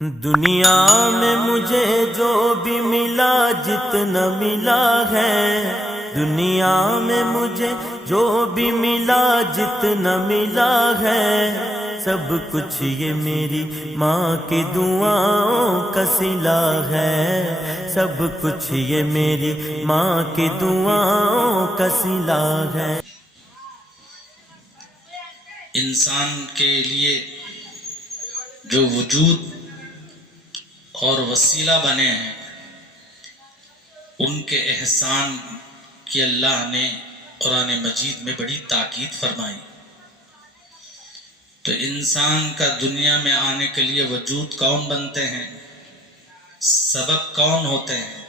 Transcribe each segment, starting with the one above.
دنیا میں مجھے جو بھی ملا جتنا ملا ہے، دنیا میں مجھے جو بھی ملا جتنا ملا ہے، سب کچھ یہ میری ماں کی دعاؤں کا صلہ ہے، سب کچھ یہ میری ماں کی دعاؤں کا صلہ ہے۔ انسان کے لیے جو وجود اور وسیلہ بنے ہیں، ان کے احسان کی اللہ نے قرآن مجید میں بڑی تاکید فرمائی۔ تو انسان کا دنیا میں آنے کے لیے وجود کون بنتے ہیں، سبب کون ہوتے ہیں،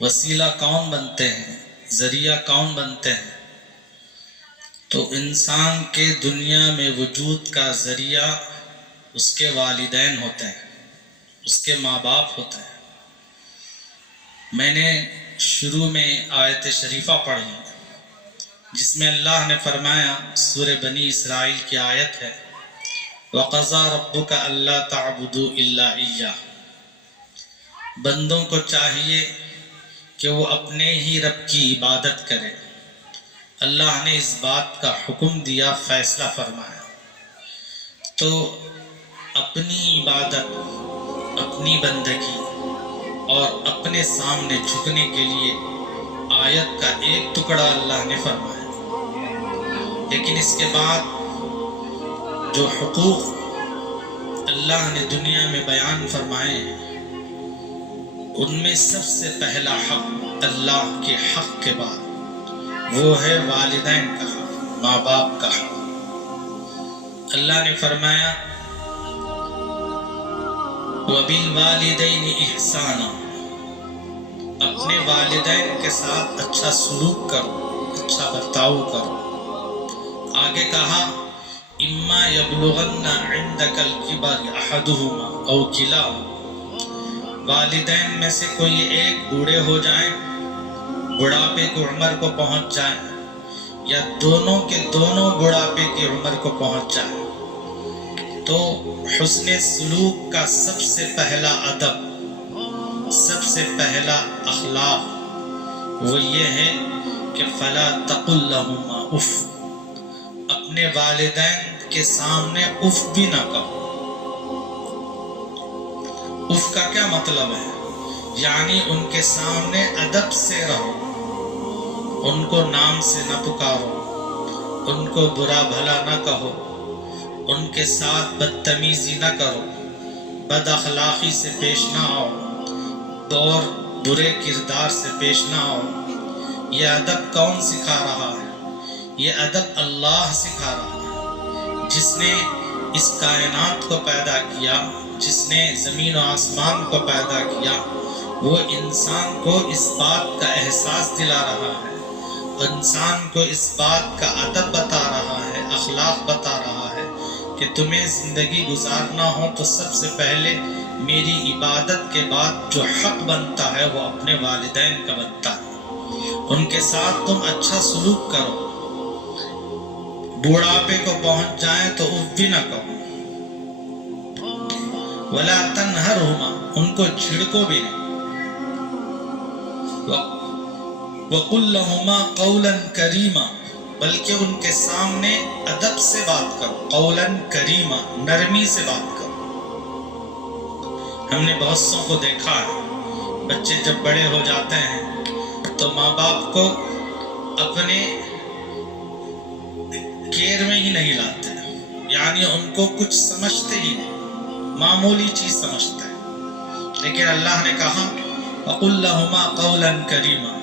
وسیلہ کون بنتے ہیں، ذریعہ کون بنتے ہیں؟ تو انسان کے دنیا میں وجود کا ذریعہ اس کے والدین ہوتے ہیں، اس کے ماں باپ ہوتے ہیں۔ میں نے شروع میں آیت شریفہ پڑھی جس میں اللہ نے فرمایا، سورہ بنی اسرائیل کی آیت ہے، وَقَضَىٰ رَبُّكَ أَلَّا تَعْبُدُوا إِلَّا إِيَّاهُ۔ بندوں کو چاہیے کہ وہ اپنے ہی رب کی عبادت کرے۔ اللہ نے اس بات کا حکم دیا، فیصلہ فرمایا۔ تو اپنی عبادت، اپنی بندگی اور اپنے سامنے جھکنے کے لیے آیت کا ایک ٹکڑا اللہ نے فرمایا، لیکن اس کے بعد جو حقوق اللہ نے دنیا میں بیان فرمائے ہیں، ان میں سب سے پہلا حق اللہ کے حق کے بعد وہ ہے والدین کا حق، ماں باپ کا حق۔ اللہ نے فرمایا، وَبِالْوَالِدَيْنِ إِحْسَانًا، اپنے والدین کے ساتھ اچھا سلوک کرو، اچھا برتاؤ کرو۔ آگے کہا، إِمَّا يَبْلُغَنَّ عِنْدَكَ الْكِبَرَ أَحَدُهُمَا أَوْ كِلَاهُمَا، والدین میں سے کوئی ایک بوڑھے ہو جائیں، بڑھاپے کی عمر کو پہنچ جائیں، یا دونوں کے دونوں بڑھاپے کی عمر کو پہنچ جائیں، تو حسن سلوک کا سب سے پہلا ادب، سب سے پہلا اخلاق وہ یہ ہے کہ فَلَا تَقُلْ لَهُمَا اُفٍّ، اپنے والدین کے سامنے اف بھی نہ کہو۔ اف کا کیا مطلب ہے؟ یعنی ان کے سامنے ادب سے رہو، ان کو نام سے نہ پکارو، ان کو برا بھلا نہ کہو، ان کے ساتھ بدتمیزی نہ کرو، بد اخلاقی سے پیش نہ آؤ اور برے کردار سے پیش نہ آؤ۔ یہ ادب کون سکھا رہا ہے؟ یہ ادب اللہ سکھا رہا ہے، جس نے اس کائنات کو پیدا کیا، جس نے زمین و آسمان کو پیدا کیا۔ وہ انسان کو اس بات کا احساس دلا رہا ہے، انسان کو اس بات کا ادب بتا رہا ہے، اخلاق بتا رہا ہے کہ تمہیں زندگی گزارنا ہو تو سب سے پہلے میری عبادت کے بعد جو حق بنتا ہے وہ اپنے والدین کا بنتا ہے۔ ان کے ساتھ تم اچھا سلوک کرو، بوڑھاپے کو پہنچ جائیں تو اف بھی نہ کہو۔ وَلَا تَنْهَرْهُمَا، ان کو جھڑکو بھی نہیں۔ وَقُلْ لَهُمَا قَوْلًا كَرِيمًا، بلکہ ان کے سامنے ادب سے بات کرو، قولاً کریما، نرمی سے بات کرو۔ ہم نے بہت سوں کو دیکھا ہے، بچے جب بڑے ہو جاتے ہیں تو ماں باپ کو اپنے کیئر میں ہی نہیں لاتے، یعنی ان کو کچھ سمجھتے ہی نہیں، معمولی چیز سمجھتے ہیں۔ لیکن اللہ نے کہا، وَقُلْ لَهُمَا قَوْلًا كَرِيمًا،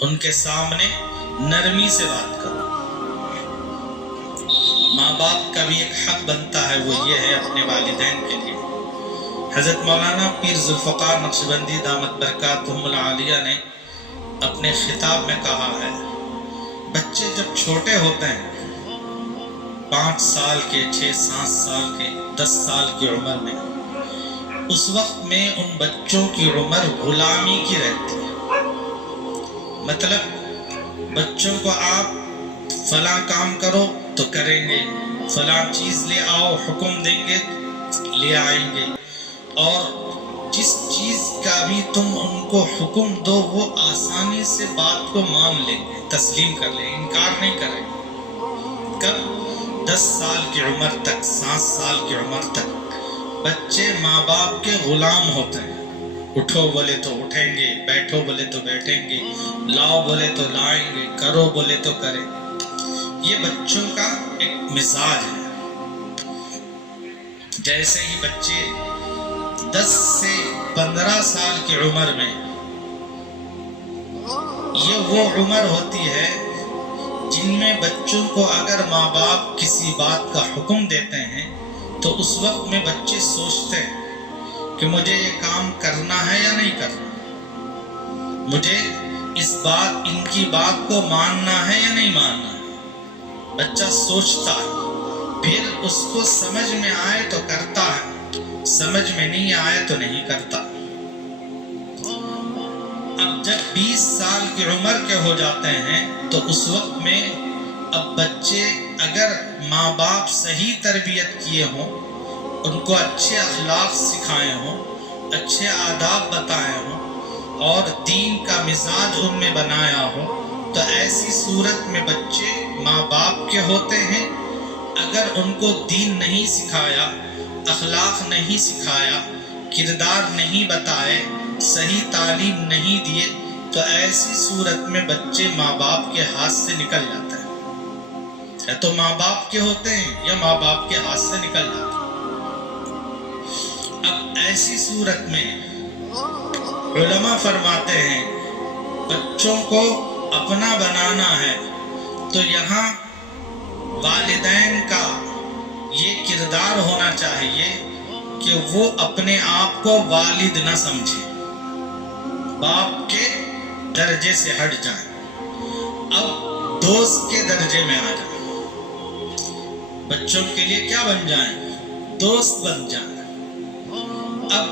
ان کے سامنے نرمی سے بات کرو۔ ماں باپ کا بھی ایک حق بنتا ہے، وہ یہ ہے اپنے والدین کے لیے۔ حضرت مولانا پیر ذوالفقار نقشبندی دامت برکاتہم العالیہ نے اپنے خطاب میں کہا ہے، بچے جب چھوٹے ہوتے ہیں، 5 سال کے، 6-7 سال کے، 10 سال کی عمر میں، اس وقت میں ان بچوں کی عمر غلامی کی رہتی ہے۔ مطلب بچوں کو آپ فلاں کام کرو تو کریں گے، فلاں چیز لے آؤ حکم دیں گے لے آئیں گے، اور جس چیز کا بھی تم ان کو حکم دو وہ آسانی سے بات کو مان لیں گے، تسلیم کر لیں، انکار نہیں کریں گے۔ کب؟ 10 سال کی عمر تک، 7 سال کی عمر تک بچے ماں باپ کے غلام ہوتے ہیں۔ اٹھو بولے تو اٹھیں گے، بیٹھو بولے تو بیٹھیں گے، لاؤ بولے تو لائیں گے، کرو بولے تو کریں۔ یہ بچوں کا ایک مزاج ہے۔ جیسے ہی بچے 10 سے 15 سال کی عمر میں، یہ وہ عمر ہوتی ہے جن میں بچوں کو اگر ماں باپ کسی بات کا حکم دیتے ہیں تو اس وقت میں بچے سوچتے ہیں کہ مجھے یہ کام کرنا ہے یا نہیں کرنا، مجھے ان کی بات کو ماننا ہے یا نہیں ماننا ہے۔ بچہ سوچتا ہے، پھر اس کو سمجھ میں آئے تو کرتا ہے، سمجھ میں نہیں آئے تو نہیں کرتا۔ اب جب 20 سال کی عمر کے ہو جاتے ہیں تو اس وقت میں اب بچے اگر ماں باپ صحیح تربیت کیے ہوں، ان کو اچھے اخلاق سکھائے ہوں، اچھے آداب بتائے ہوں اور دین کا مزاج ان میں بنایا ہو، تو ایسی صورت میں بچے ماں باپ کے ہوتے ہیں۔ اگر ان کو دین نہیں سکھایا، اخلاق نہیں سکھایا، کردار نہیں بتائے، صحیح تعلیم نہیں دیے، تو ایسی صورت میں بچے ماں باپ کے ہاتھ سے نکل جاتے ہیں۔ یا تو ماں باپ کے ہوتے ہیں یا ماں باپ کے ہاتھ سے نکل جاتے ہیں۔ اب ایسی صورت میں علماء فرماتے ہیں بچوں کو اپنا بنانا ہے تو یہاں والدین کا یہ کردار ہونا چاہیے کہ وہ اپنے آپ کو والد نہ سمجھے، باپ کے درجے سے ہٹ جائیں، اب دوست کے درجے میں آ جائیں۔ بچوں کے لیے کیا بن جائیں؟ دوست بن جائیں۔ اب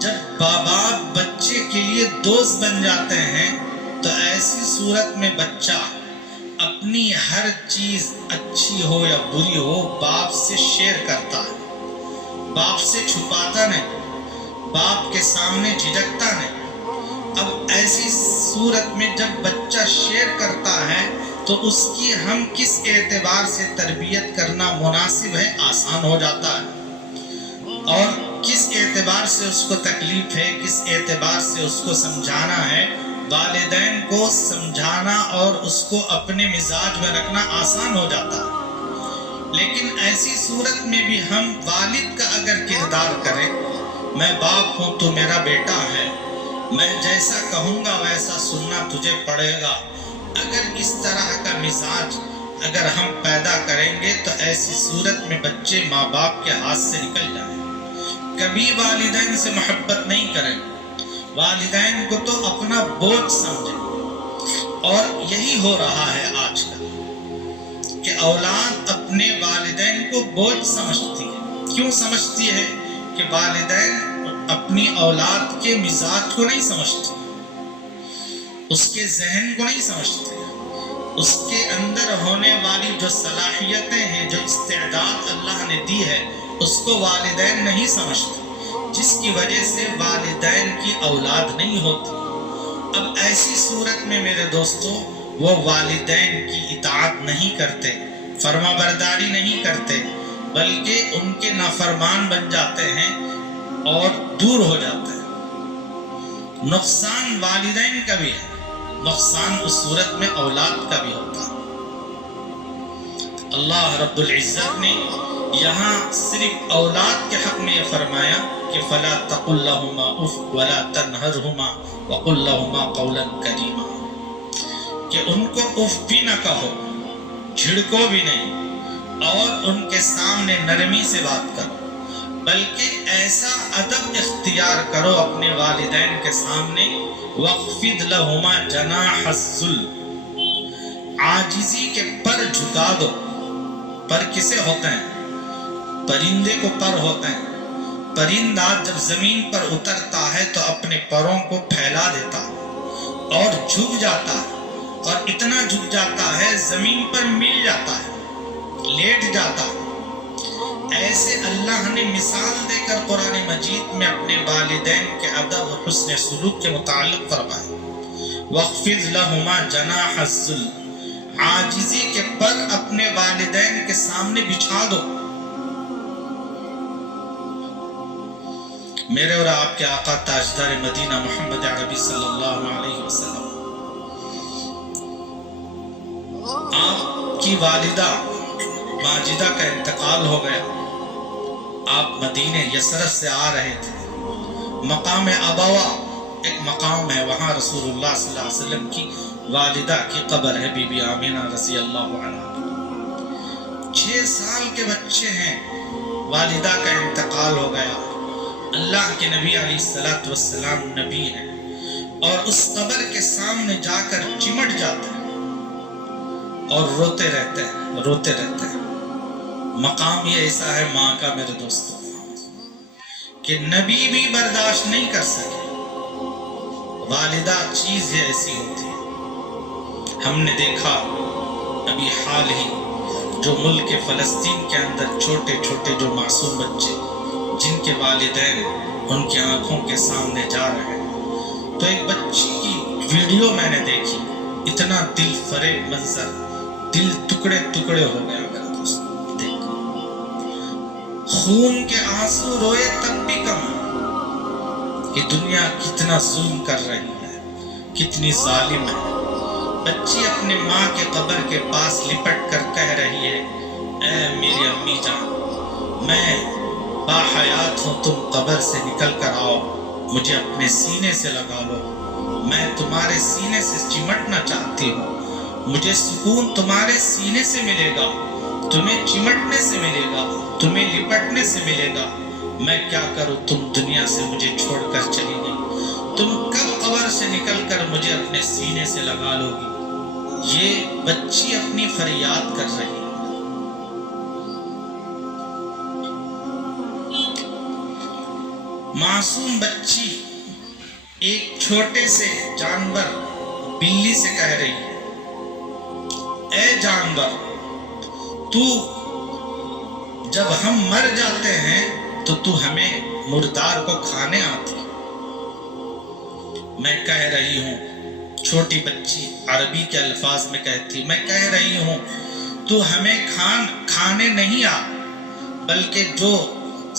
جب باپ بچے کے لیے دوست بن جاتے ہیں تو ایسی صورت میں بچہ اپنی ہر چیز اچھی ہو یا بری ہو باپ سے شیئر کرتا ہے، باپ سے چھپاتا نہیں، باپ کے سامنے جھجکتا نہیں۔ اب ایسی صورت میں جب بچہ شیئر کرتا ہے تو اس کی ہم کس اعتبار سے تربیت کرنا مناسب ہے، آسان ہو جاتا ہے، اور کس اعتبار سے اس کو تکلیف ہے، کس اعتبار سے اس کو سمجھانا ہے۔ والدین کو سمجھانا اور اس کو اپنے مزاج میں رکھنا آسان ہو جاتا ہے، لیکن ایسی صورت میں بھی ہم والد کا اگر کردار کریں، میں باپ ہوں تو میرا بیٹا ہے، میں جیسا کہوں گا ویسا سننا تجھے پڑے گا، اگر اس طرح کا مزاج اگر ہم پیدا کریں گے تو ایسی صورت میں بچے ماں باپ کے ہاتھ سے نکل جائیں، کبھی والدین سے محبت نہیں کریں، والدین کو تو اپنا بوجھ سمجھیں۔ اور یہی ہو رہا ہے آج کل کہ اولاد اپنے والدین کو بوجھ سمجھتی ہے۔ کیوں سمجھتی ہے؟ کہ والدین اپنی اولاد کے مزاج کو نہیں سمجھتے، اس کے ذہن کو نہیں سمجھتے، اس کے اندر ہونے والی جو صلاحیتیں ہیں، جو استعداد اللہ نے دی ہے، اس کو والدین نہیں سمجھتے، جس کی وجہ سے والدین کی اولاد نہیں ہوتی۔ اب ایسی صورت میں میرے دوستو وہ والدین کی اطاعت نہیں کرتے، فرما برداری نہیں کرتے، بلکہ ان کے نافرمان بن جاتے ہیں اور دور ہو جاتے ہیں۔ نقصان والدین کا بھی ہے، نقصان اس صورت میں اولاد کا بھی ہوتا ہے۔ اللہ رب العزت نے یہاں صرف اولاد کے حق میں یہ فرمایا کہ فَلَا تَقُلْ لَهُمَا اُفٍّ وَلَا تَنْهَرْهُمَا وَقُلْ لَهُمَا قَوْلًا كَرِيمًا، کہ ان کو اف بھی نہ کہو، جھڑکو بھی نہیں، اور ان کے سامنے نرمی سے بات کرو، بلکہ ایسا ادب اختیار کرو اپنے والدین کے سامنے، وَاخْفِضْ لَهُمَا جَنَاحَ الذُّلِّ، عاجزی کے پر جھکا دو۔ پر کسے ہوتے ہیں؟ پرندے کو پر ہوتے ہیں۔ پرندہ جب زمین پر اترتا ہے تو اپنے پروں کو پھیلا دیتا اور جھک جاتا ہے، اور اتنا جھک جاتا ہے زمین پر مل جاتا ہے، لیٹ جاتا ہے۔ جیسے اللہ نے مثال دے کر قرآن مجید میں اپنے والدین کے ادب اور حسن سلوک کے متعلق فرمایا وَاخْفِضْ لَهُمَا جَنَاحَ الذُّلِّ، عاجزی کے پر اپنے والدین کے سامنے بچھا دو۔ میرے اور آپ کے آقا تاجدار مدینہ محمد عربی صلی اللہ علیہ وسلم، آپ کی والدہ ماجدہ کا انتقال ہو گیا، آپ مدینہ یثرب سے آ رہے تھے، مقام ابوا ایک مقام ہے، وہاں رسول اللہ صلی اللہ علیہ وسلم کی والدہ کی قبر ہے، بی بی آمینہ رضی اللہ عنہ۔ 6 سال کے بچے ہیں، والدہ کا انتقال ہو گیا، اللہ کے نبی علیہ السلام نبی ہیں، اور اس قبر کے سامنے جا کر چمٹ جاتے ہیں اور روتے رہتے ہیں۔ مقام یہ ایسا ہے ماں کا میرے دوستوں کہ نبی بھی برداشت نہیں کر سکے، والدہ چیز یہ ایسی ہوتی ہے۔ ہم نے دیکھا ابھی حال ہی جو ملک فلسطین کے اندر چھوٹے چھوٹے جو معصوم بچے جن کے والدین ان کی آنکھوں کے سامنے جا رہے ہیں، تو ایک بچی کی ویڈیو میں نے دیکھی، اتنا دل فریب منظر، دل ٹکڑے ٹکڑے ہو گیا میرا دوست۔ دیکھ، خون کے آنسو روئے تب بھی کم کہ دنیا کتنا ظلم کر رہی ہے، کتنی ظالم ہے۔ بچی اپنے ماں کے قبر کے پاس لپٹ کر کہہ رہی ہے، اے میری امی جان، میں باحیات ہوں، تم قبر سے نکل کر آؤ، مجھے اپنے سینے سے لگا لو، میں تمہارے سینے سے چمٹنا چاہتی ہوں، مجھے سکون تمہارے سینے سے ملے گا، تمہیں چمٹنے سے ملے گا، تمہیں لپٹنے سے ملے گا۔ میں کیا کروں، تم دنیا سے مجھے چھوڑ کر چلی گئی، تم کب قبر سے نکل کر مجھے اپنے سینے سے لگا لو گی؟ یہ بچی اپنی فریاد کر رہی ہے۔ معصوم بچی ایک چھوٹے سے جانور بلی سے کہہ رہی ہے، اے جانور، تو جب ہم مر جاتے ہیں تو تو ہمیں مردار کو کھانے آتی۔ میں کہہ رہی ہوں، چھوٹی بچی عربی کے الفاظ میں کہتی، میں کہہ رہی ہوں تو ہمیں کھانے نہیں آ، بلکہ جو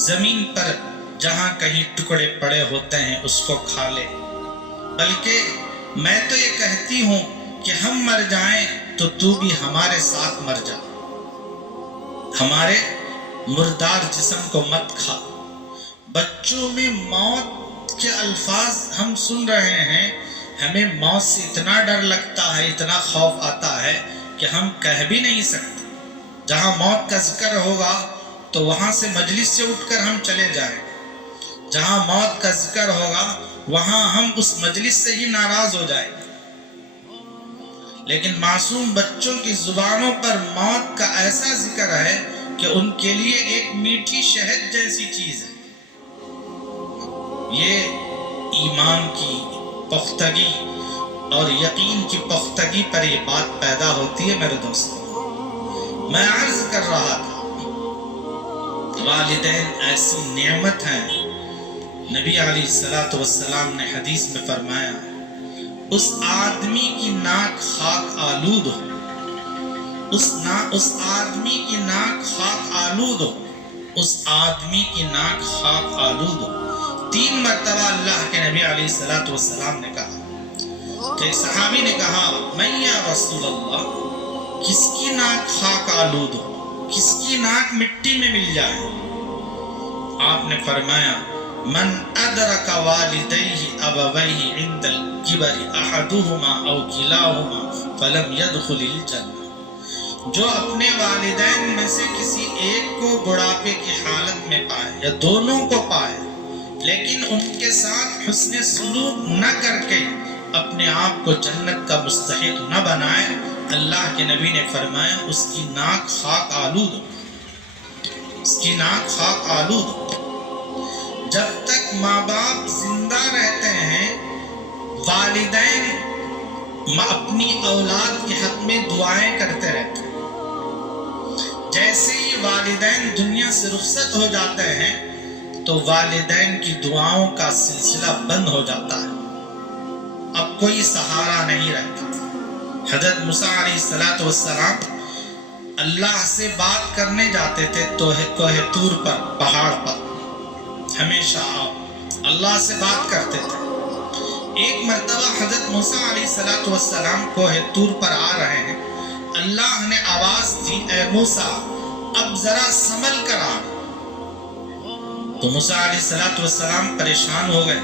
زمین پر جہاں کہیں ٹکڑے پڑے ہوتے ہیں اس کو کھا لے۔ بلکہ میں تو یہ کہتی ہوں کہ ہم مر جائیں تو بھی ہمارے ساتھ مر جا، ہمارے مردار جسم کو مت کھا۔ بچوں میں موت کے الفاظ ہم سن رہے ہیں، ہمیں موت سے اتنا ڈر لگتا ہے، اتنا خوف آتا ہے کہ ہم کہہ بھی نہیں سکتے۔ جہاں موت کا ذکر ہوگا تو وہاں سے مجلس سے اٹھ کر ہم چلے جائیں، جہاں موت کا ذکر ہوگا وہاں ہم اس مجلس سے ہی ناراض ہو جائیں۔ لیکن معصوم بچوں کی زبانوں پر موت کا ایسا ذکر ہے کہ ان کے لیے ایک میٹھی شہد جیسی چیز ہے۔ یہ ایمان کی پختگی اور یقین کی پختگی پر یہ بات پیدا ہوتی ہے میرے دوستوں۔ میں عرض کر رہا تھا، والدین ایسی نعمت ہیں، نبی علیہ السلام نے حدیث میں فرمایا، اس آدمی کی ناک خاک آلود ہو، اس آدمی کی ناک خاک آلود ہو، اس آدمی کی ناک خاک آلود ہو۔ 3 مرتبہ اللہ کے نبی علیہ السلام نے کہا کہ صحابی نے کہا، میں یا رسول اللہ، کس کی ناک خاک آلود ہو، کس کی ناک مٹی میں مل جائے؟ آپ نے فرمایا، من ادرک والدیہ ابویہ عند الکبر احدہما او کلاہما فلم يدخل الجنہ، جو اپنے والدین میں سے کسی ایک کو بڑھاپے کی حالت میں پائے یا دونوں کو پائے لیکن ان کے ساتھ حسن سلوک نہ کر کے اپنے آپ کو جنت کا مستحق نہ بنائے، اللہ کے نبی نے فرمایا اس کی ناک خاک آلود ہو، اس کی ناک خاک آلود ہو۔ جب تک ماں باپ زندہ رہتے ہیں، والدین اپنی اولاد کے حق میں دعائیں کرتے رہتے ہیں۔ جیسے ہی والدین والدین دنیا سے رخصت ہو جاتے ہیں تو والدین کی دعاؤں کا سلسلہ بند ہو جاتا ہے، اب کوئی سہارا نہیں رہتا۔ حضرت موسیٰ علیہ السلام اللہ سے بات کرنے جاتے تھے تو کوہ طور پر، پہاڑ پر، ہمیشہ اللہ سے بات کرتے تھے۔ ایک مرتبہ حضرت موسیٰ علیہ السلام کوہ طور پر آ رہے ہیں، اللہ نے آواز دی، اے موسیٰ اب ذرا سنبھل کر آ۔ تو موسیٰ علیہ السلام پریشان ہو گئے،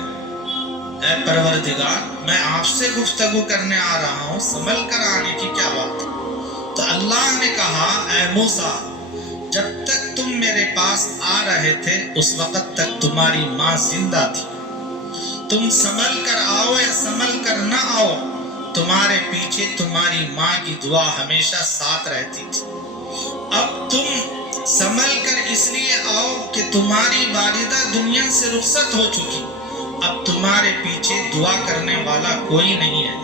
اے پروردگار میں آپ سے گفتگو کرنے آ رہا ہوں، سنبھل کر آنے کی کیا بات ہے؟ تو اللہ نے کہا، اے موسیٰ جب تک تم میرے پاس آ رہے تھے اس وقت تک تمہاری ماں زندہ تھی، تم سنبھل کر آؤ یا سنبھل کر نہ آؤ تمہارے پیچھے تمہاری ماں کی دعا ہمیشہ ساتھ رہتی تھی۔ اب تم سنبھل کر اس لیے آؤ کہ تمہاری والدہ دنیا سے رخصت ہو چکی، اب تمہارے پیچھے دعا کرنے والا کوئی نہیں ہے،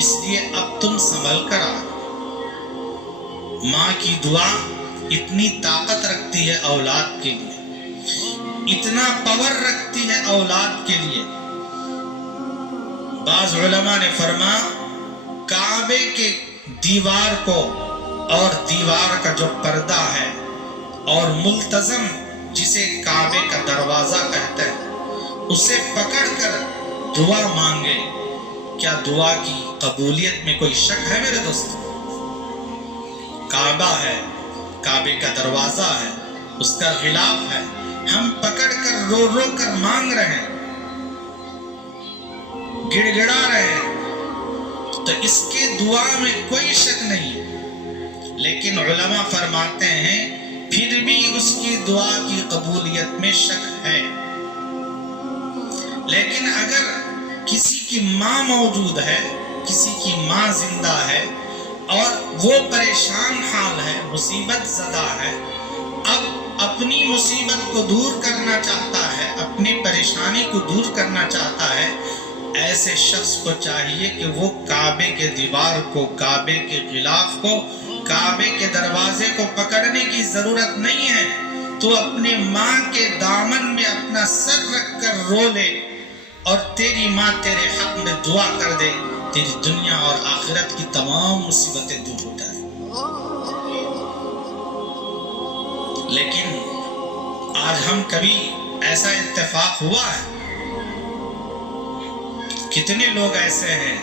اس لیے اب تم سنبھل کر آؤ۔ ماں کی دعا اتنی طاقت رکھتی ہے اولاد کے لیے، اتنا پاور رکھتی ہے اولاد کے لیے۔ بعض علماء نے فرمایا کعبے کے دیوار کو اور دیوار کا جو پردہ ہے اور ملتزم جسے کعبے کا دروازہ کہتے ہیں اسے پکڑ کر دعا مانگے، کیا دعا کی قبولیت میں کوئی شک ہے میرے دوست؟ کعبہ ہے، کعبے کا دروازہ ہے، اس کا غلاف ہے، ہم پکڑ کر رو رو کر مانگ رہے ہیں، گڑ گڑا رہے ہیں، تو اس کے دعا میں کوئی شک نہیں، لیکن علماء فرماتے ہیں پھر بھی اس کی دعا کی قبولیت میں شک ہے۔ لیکن اگر کسی کی ماں موجود ہے، کسی کی ماں زندہ ہے اور وہ پریشان حال ہے، مصیبت زدہ ہے، اب اپنی مصیبت کو دور کرنا چاہتا ہے، اپنی پریشانی کو دور کرنا چاہتا ہے، ایسے شخص کو چاہیے کہ وہ کعبے کے دیوار کو، کعبے کے غلاف کو، کعبے کے دروازے کو پکڑنے کی ضرورت نہیں ہے، تو اپنے ماں کے دامن میں اپنا سر رکھ کر رو لے اور تیری ماں تیرے حق میں دعا کر دے، تیری دنیا اور آخرت کی تمام مصیبتیں دور ہو جائیں۔ لیکن آج ہم کبھی ایسا اتفاق ہوا ہے؟ کتنے لوگ ایسے ہیں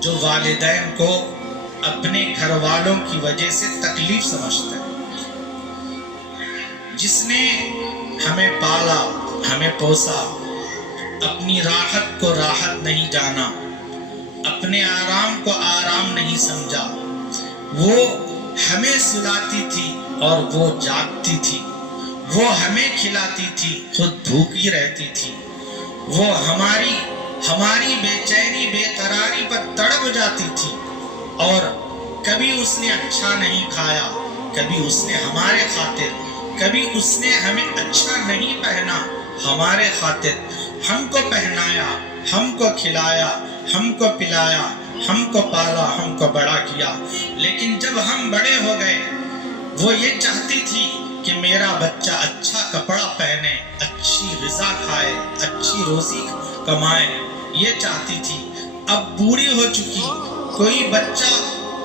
جو والدین کو اپنے گھر والوں کی وجہ سے تکلیف سمجھتے ہیں؟ جس نے ہمیں پالا، ہمیں پوسا، اپنی راحت کو راحت نہیں جانا، اپنے آرام کو آرام نہیں سمجھا، وہ ہمیں سلاتی تھی اور وہ جاگتی تھی، وہ ہمیں کھلاتی تھی، خود بھوکی رہتی تھی، وہ ہماری بے چینی بے قراری پر تڑپ جاتی تھی، اور کبھی اس نے اچھا نہیں کھایا، کبھی اس نے ہمارے خاطر، کبھی اس نے ہمیں اچھا نہیں پہنا، ہمارے خاطر ہم کو پہنایا، ہم کو کھلایا، ہم کو پلایا، ہم کو پالا، ہم کو بڑا کیا۔ لیکن جب ہم بڑے ہو گئے وہ یہ چاہتی تھی کہ میرا بچہ اچھا کپڑا پہنے، اچھی غذا کھائے، اچھی روزی کمائے، یہ چاہتی تھی۔ اب بوڑھی ہو چکی، کوئی بچہ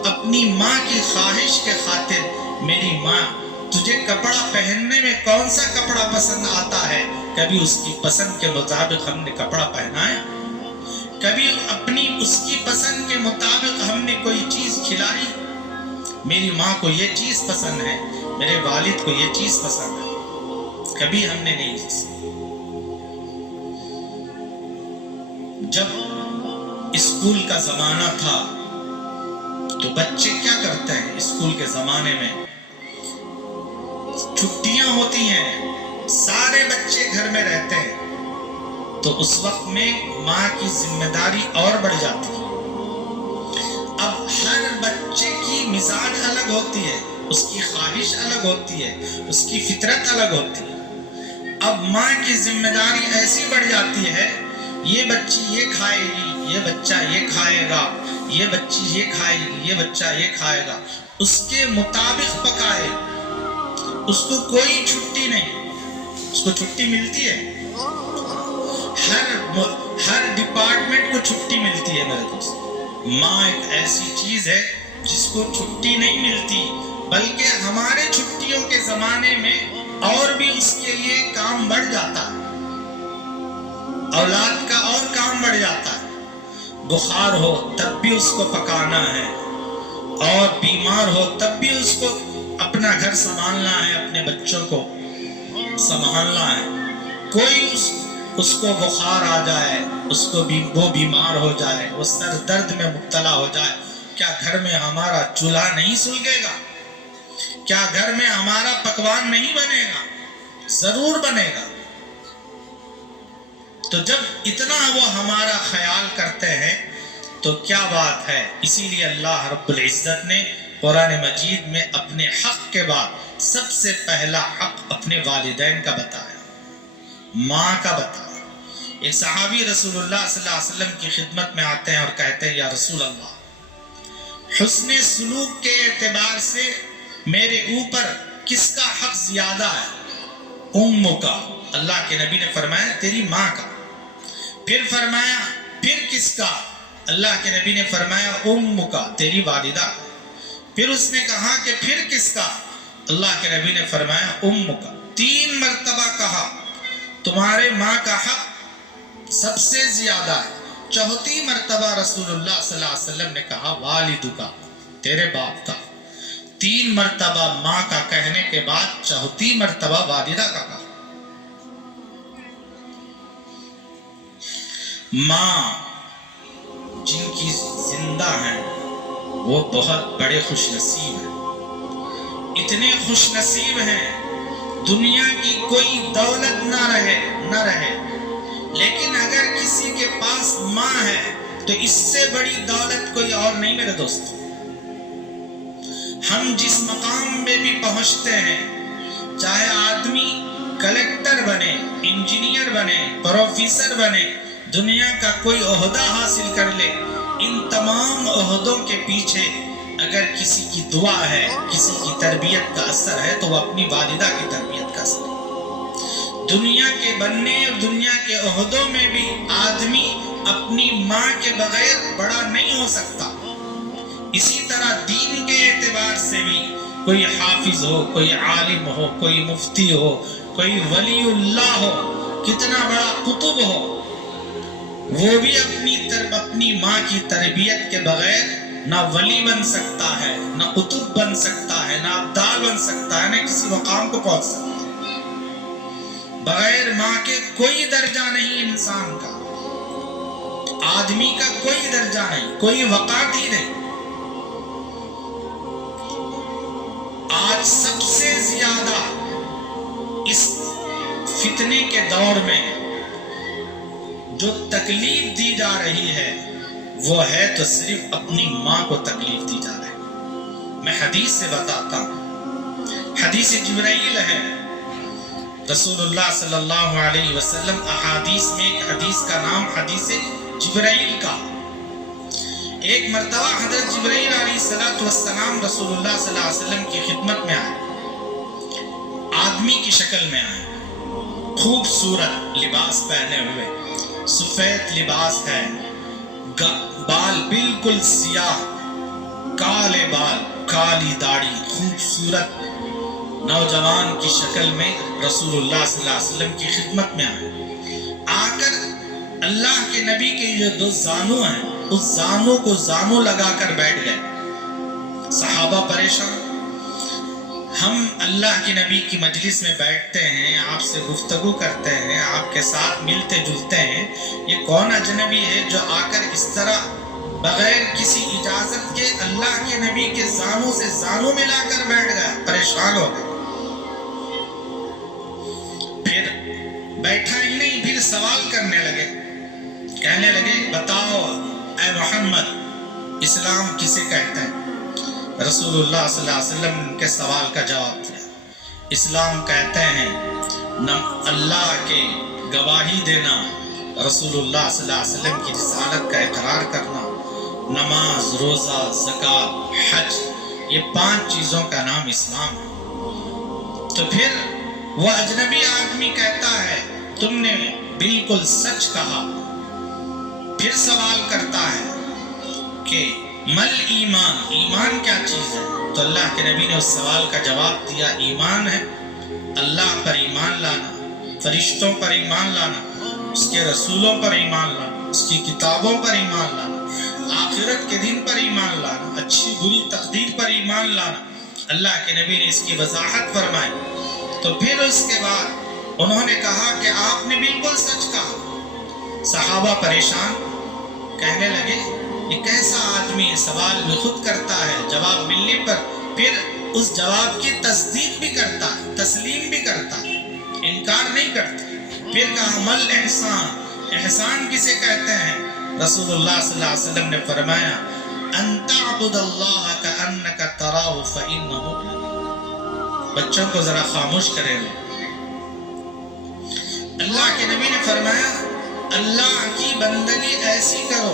اپنی ماں کی خواہش کے خاطر، میری ماں تجھے کپڑا پہننے میں کون سا کپڑا پسند آتا ہے، کبھی اس کی پسند کے مطابق ہم نے کپڑا پہنایا، کبھی اپنی اس کی پسند کے مطابق ہم نے کوئی چیز کھلائی۔ میری ماں کو یہ چیز پسند ہے، میرے والد کو یہ چیز پسند ہے، کبھی ہم نے نہیں۔ جب اسکول کا زمانہ تھا تو بچے کیا کرتے ہیں؟ اسکول کے زمانے میں چھٹیاں ہوتی ہیں، سارے بچے گھر میں رہتے ہیں، تو اس وقت میں ماں کی ذمہ داری اور بڑھ جاتی ہے۔ اب ہر بچے کی مزاج الگ ہوتی ہے، اس کی خواہش الگ ہوتی ہے، اس کی فطرت الگ ہوتی ہے۔ اب ماں کی ذمہ داری ایسی بڑھ جاتی ہے، یہ بچی یہ کھائے گی، یہ بچہ یہ کھائے گا، یہ بچی یہ کھائے گی، یہ بچہ یہ کھائے گا، اس کے مطابق پکائے۔ اس کو کوئی چھٹی نہیں. اس کو چھٹی ملتی ہے؟ ہر ڈپارٹمنٹ کو چھٹی ملتی ہے میرے دوست. ماں ایک ایسی چیز ہے جس کو چھٹی نہیں ملتی، بلکہ ہمارے چھٹیوں کے زمانے میں اور بھی اس کے لیے کام بڑھ جاتا ہے، اولاد کا اور کام بڑھ جاتا ہے. بخار ہو تب بھی اس کو پکانا ہے، اور بیمار ہو تب بھی اس کو اپنا گھر سنبھالنا ہے، اپنے بچوں کو سنبھالنا ہے. کوئی اس کو بخار آ جائے، اس کو وہ بیمار ہو جائے، وہ سر درد میں مبتلا ہو جائے، کیا گھر میں ہمارا چولہا نہیں سلگے گا؟ کیا گھر میں ہمارا پکوان نہیں بنے گا؟ ضرور بنے گا. تو جب اتنا وہ ہمارا خیال کرتے ہیں تو کیا بات ہے. اسی لیے اللہ رب العزت نے قرآن مجید میں اپنے حق کے بعد سب سے پہلا حق اپنے والدین کا بتایا، ماں کا بتایا. ایک صحابی رسول اللہ صلی اللہ علیہ وسلم کی خدمت میں آتے ہیں اور کہتے ہیں یا رسول اللہ، حسن سلوک کے اعتبار سے میرے اوپر کس کا حق زیادہ ہے؟ ام کا. اللہ کے نبی نے فرمایا تیری ماں کا. پھر فرمایا پھر کس کا؟ اللہ کے نبی نے فرمایا ام کا، تیری والدہ کا. پھر اس نے کہا کہ پھر کس کا؟ اللہ کے نبی نے فرمایا ام کا. 3 مرتبہ کہا تمہارے ماں کا حق سب سے زیادہ ہے. چوتھی مرتبہ رسول اللہ صلی اللہ علیہ وسلم نے کہا والد کا، تیرے باپ کا. 3 مرتبہ ماں کا کہنے کے بعد چوتھی مرتبہ والدہ کا کہا. ماں جن کی زندہ ہیں وہ بہت بڑے خوش نصیب ہیں. اتنے خوش نصیب ہیں دنیا کی کوئی دولت نہ رہے، لیکن اگر کسی کے پاس ماں ہے تو اس سے بڑی دولت کوئی اور نہیں میرے دوست. ہم جس مقام میں بھی پہنچتے ہیں، چاہے آدمی کلیکٹر بنے، انجینئر بنے، پروفیسر بنے، دنیا کا کوئی عہدہ حاصل کر لے، ان تمام عہدوں کے پیچھے اگر کسی کی دعا ہے، کسی کی تربیت کا اثر ہے تو وہ اپنی والدہ کی تربیت کا اثر ہے. دنیا کے بننے اور دنیا کے عہدوں میں بھی آدمی اپنی ماں کے بغیر بڑا نہیں ہو سکتا. اسی طرح دین کے اعتبار سے بھی کوئی حافظ ہو، کوئی عالم ہو، کوئی مفتی ہو، کوئی ولی اللہ ہو، کتنا بڑا قطب ہو، وہ بھی اپنی ماں کی تربیت کے بغیر نہ ولی بن سکتا ہے، نہ قطب بن سکتا ہے، نہ ابدال بن سکتا ہے، نہ کسی مقام کو پہنچ سکتا ہے. بغیر ماں کے کوئی درجہ نہیں انسان کا، آدمی کا کوئی درجہ نہیں، کوئی وقار ہی نہیں. آج سب سے زیادہ اس فتنے کے دور میں جو تکلیف دی جا رہی ہے وہ ہے تو صرف اپنی ماں کو تکلیف دی جا رہی ہے. میں حدیث سے بتاتا ہوں، حدیث جبرائیل ہے. رسول اللہ صلی اللہ علیہ وسلم احادیث میں ایک حدیث کا نام حدیث جبرائیل کا. ایک مرتبہ حضرت جبرائیل علیہ السلام رسول اللہ صلی اللہ علیہ وسلم کی خدمت میں آئے. آدمی کی شکل میں آئے، خوبصورت لباس پہنے ہوئے، سفید لباس ہے، بال بالکل سیاہ، کالے بال، کالی داڑھی، خوبصورت نوجوان کی شکل میں رسول اللہ صلی اللہ علیہ وسلم کی خدمت میں آئے. آ کر اللہ کے نبی کے جو 2 زانو ہیں اس زانو کو زانو لگا کر بیٹھ گئے. صحابہ پریشان. ہم اللہ کے نبی کی مجلس میں بیٹھتے ہیں، آپ سے گفتگو کرتے ہیں، آپ کے ساتھ ملتے جلتے ہیں، یہ کون اجنبی ہے جو آ کر اس طرح بغیر کسی اجازت کے اللہ کے نبی کے زانو سے زانو ملا کر بیٹھ گیا؟ پریشان ہو گئے. پھر بیٹھا ہی نہیں، پھر سوال کرنے لگے، کہنے لگے بتاؤ اے محمد اسلام کسے کہتے ہیں؟ رسول اللہ صلی اللہ علیہ وسلم نے ان کے سوال کا جواب دیا. اسلام کہتے ہیں اللہ کے گواہی دینا، رسول اللہ صلی اللہ علیہ وسلم کی رسالت کا اقرار کرنا، نماز، روزہ، زکوٰۃ، حج، یہ 5 چیزوں کا نام اسلام ہے. تو پھر وہ اجنبی آدمی کہتا ہے تم نے بالکل سچ کہا. پھر سوال کرتا ہے کہ مل ایمان، ایمان کیا چیز ہے؟ تو اللہ کے نبی نے اس سوال کا جواب دیا، ایمان ہے اللہ پر ایمان لانا، فرشتوں پر ایمان لانا، اس کے رسولوں پر ایمان لانا، اس کی کتابوں پر ایمان لانا، آخرت کے دن پر ایمان لانا، اچھی بری تقدیر پر ایمان لانا. اللہ کے نبی نے اس کی وضاحت فرمائی. تو پھر اس کے بعد انہوں نے کہا کہ آپ نے بالکل سچ کہا. صحابہ پریشان، کہنے لگے یہ کیسا آدمی سوال بھی خود کرتا ہے، جواب ملنے پر پھر اس جواب کی تصدیق بھی کرتا ہے، تسلیم بھی کرتا ہے، انکار نہیں کرتا. پھر کہا مل احسان، احسان کسے کہتے ہیں؟ رسول اللہ صلی اللہ علیہ وسلم نے فرمایا ان تعبد اللہ کأنک تراہ فإنہ. بچوں کو ذرا خاموش کریں. اللہ کے نبی نے فرمایا اللہ کی بندگی ایسی کرو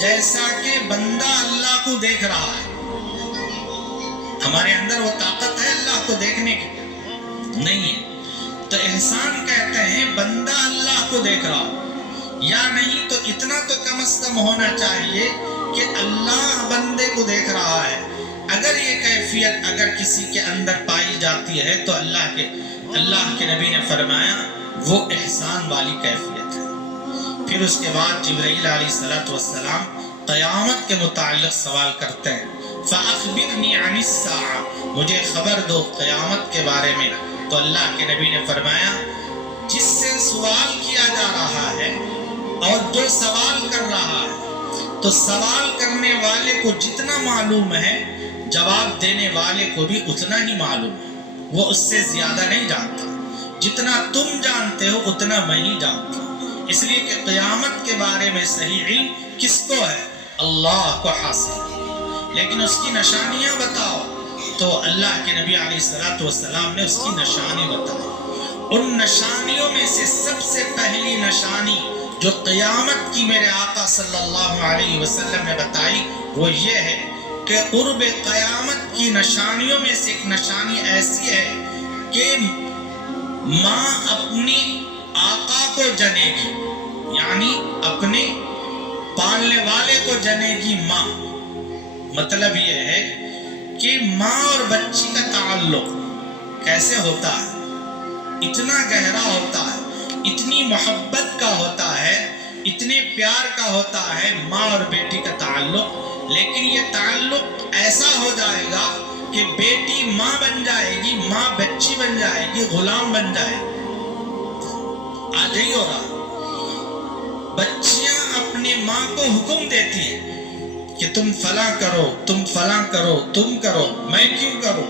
جیسا کہ بندہ اللہ کو دیکھ رہا ہے. ہمارے اندر وہ طاقت ہے اللہ کو دیکھنے کی؟ نہیں ہے. تو احسان کہتے ہیں بندہ اللہ کو دیکھ رہا ہو، یا نہیں تو اتنا تو کم از کم ہونا چاہیے کہ اللہ بندے کو دیکھ رہا ہے. اگر یہ کیفیت اگر کسی کے اندر پائی جاتی ہے تو اللہ کے نبی نے فرمایا وہ احسان والی کیفیت ہے. پھر اس کے بعد جبرائیل علیہ السلام قیامت کے متعلق سوال کرتے ہیں، فَأَخْبِرْنِي عَنِ السَّاعَةِ، مجھے خبر دو قیامت کے بارے میں. تو اللہ کے نبی نے فرمایا جس سے سوال کیا جا رہا ہے اور جو سوال کر رہا ہے، تو سوال کرنے والے کو جتنا معلوم ہے جواب دینے والے کو بھی اتنا ہی معلوم ہے. وہ اس سے زیادہ نہیں جانتا. جتنا تم جانتے ہو اتنا میں ہی جانتا ہوں. اس لیے کہ قیامت کے بارے میں صحیح علم کس کو ہے؟ اللہ کو حاصل. لیکن اس کی نشانیاں بتاؤ، تو اللہ کے نبی علیہ السلام نے اس کی نشانی بتائی. ان نشانیوں میں سے سب سے پہلی نشانی جو قیامت کی میرے آقا صلی اللہ علیہ وسلم نے بتائی وہ یہ ہے کہ قرب قیامت کی نشانیوں میں سے ایک نشانی ایسی ہے کہ ماں اپنی آقا کو جنے گی، یعنی اپنے پالنے والے کو جنے گی ماں. مطلب یہ ہے کہ ماں اور بچی کا تعلق کیسے ہوتا ہے؟ اتنا گہرا ہوتا ہے، اتنی محبت کا ہوتا ہے، اتنے پیار کا ہوتا ہے ماں اور بیٹی کا تعلق. لیکن یہ تعلق ایسا ہو جائے گا کہ بیٹی ماں بن جائے گی، ماں بچی بن جائے گی، غلام بن جائے گی. آج یہی ہو رہا. بچیاں اپنی ماں کو حکم دیتی ہیں کہ تم فلاں کرو، تم فلاں کرو، تم کرو، میں کیوں کروں؟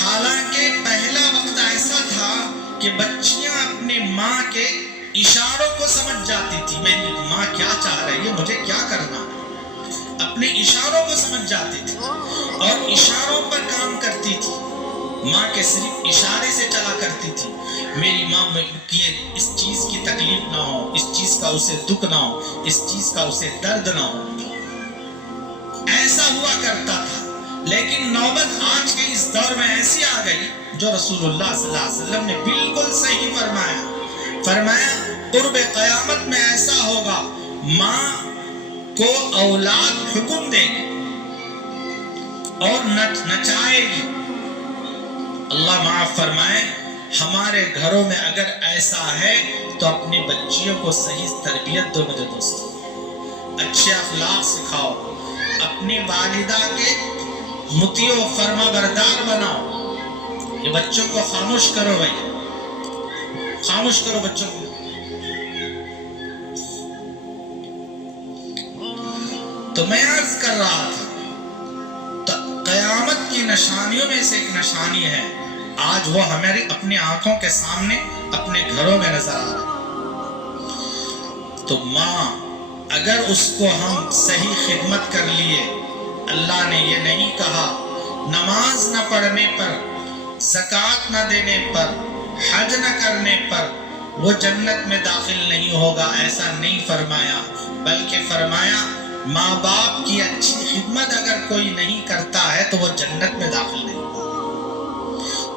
حالانکہ پہلا وقت ایسا تھا کہ بچیاں اپنی ماں کے اشاروں کو سمجھ جاتی تھی، میری ماں کیا چاہ رہی ہے، مجھے کیا کرنا. اپنے اشاروں کو سمجھ جاتی تھی اور اشاروں پر کام کرتی تھی. ماں کے صرف اشارے سے چلا کرتی تھی. میری ماں اس چیز کی تکلیف نہ ہو، اس چیز کا اسے دکھ نہ ہو، اس چیز کا اسے درد نہ ہو. ایسا ہوا کرتا تھا. لیکن نوبت آج کے اس دور میں ایسی آ گئی جو رسول اللہ صلی اللہ علیہ وسلم نے بالکل صحیح فرمایا قرب قیامت میں ایسا ہوگا ماں کو اولاد حکم دے گی اور نچائے گی. اللہ معاف فرمائے. ہمارے گھروں میں اگر ایسا ہے تو اپنی بچیوں کو صحیح تربیت دو میرے دوستوں، اچھے اخلاق سکھاؤ، اپنی والدہ کے مطیع و فرما بردار بناؤ. یہ بچوں کو خاموش کرو بھائی، خاموش کرو بچوں کو. تو میں عرض کر رہا تھا تو قیامت کی نشانیوں میں سے ایک نشانی ہے، آج وہ ہماری اپنی آنکھوں کے سامنے اپنے گھروں میں نظر آ رہا ہے. تو ماں اگر اس کو ہم صحیح خدمت کر لیے، اللہ نے یہ نہیں کہا نماز نہ پڑھنے پر، زکوٰۃ نہ دینے پر، حج نہ کرنے پر وہ جنت میں داخل نہیں ہوگا، ایسا نہیں فرمایا. بلکہ فرمایا ماں باپ کی اچھی خدمت اگر کوئی نہیں کرتا ہے تو وہ جنت میں داخل نہیں ہوگا.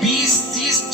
20-30